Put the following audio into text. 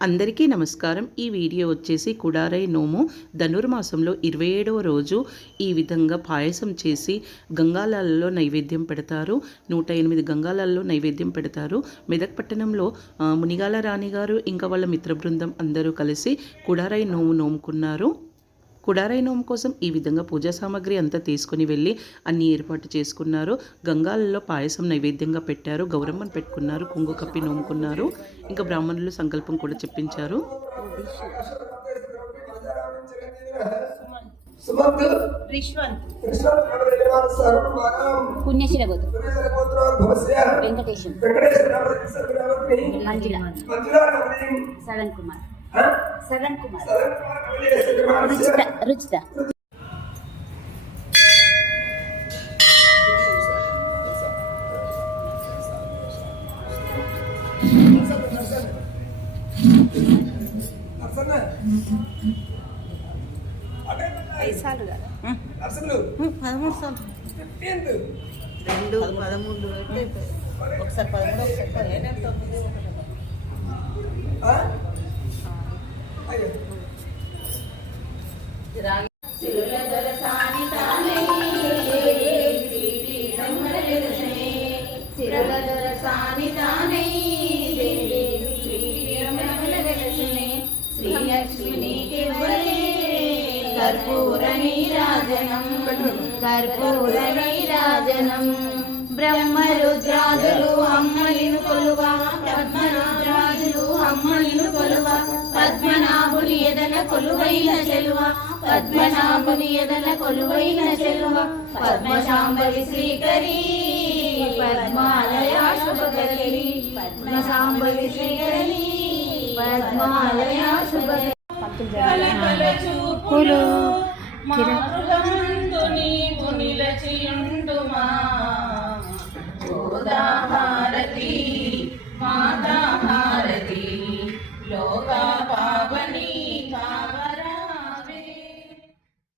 అందరికీ నమస్కారం. ఈ వీడియో వచ్చేసి కుడారై నోము. ధనుర్మాసంలో ఇరవై ఏడవ రోజు ఈ విధంగా పాయసం చేసి గంగాలాలలో నైవేద్యం పెడతారు. నూట ఎనిమిది గంగాలాల్లో నైవేద్యం పెడతారు. మెదక్ పట్టణంలో మునిగాల రాణి గారు ఇంకా వాళ్ళ మిత్ర బృందం అందరూ కలిసి కుడారై నోము నోముకున్నారు. కుడారై నోము కోసం ఈ విధంగా పూజా సామాగ్రి అంతా తీసుకొని వెళ్ళి అన్ని ఏర్పాటు చేసుకున్నారు గంగాలలో పాయసం నైవేద్యంగా పెట్టారు గౌరమ్మను పెట్టుకున్నారు కుంగు కప్పి నోముకున్నారు ఇంకా బ్రాహ్మణులు సంకల్పం కూడా చెప్పించారు సడన్ కుమార్ సదన్ కుమార్ రుచిత. పైసాలు కదా పదమూడు. సార్లు రెండు పదమూడు. ఒకసారి పదమూడు. ఒకసారి కర్పూర నీరాజనం బ్రహ్మరుద్రాదులు అమ్మలిను కొలువ పద్మరుద్రాదులు అమ్మలిను కొలువ పద్మ కొలువైన చెలువ పద్మనాభుని ఎదల కొలువైన చెలువ పద్మశాంబరి శ్రీకరి పద్మాలయా శుభకరి పద్మశాంబరి శ్రీకరి పద్మాలయా శుభకరి చూపులు మారులందుని మునిలచియుండుమా గోదాహారతి పావని కావ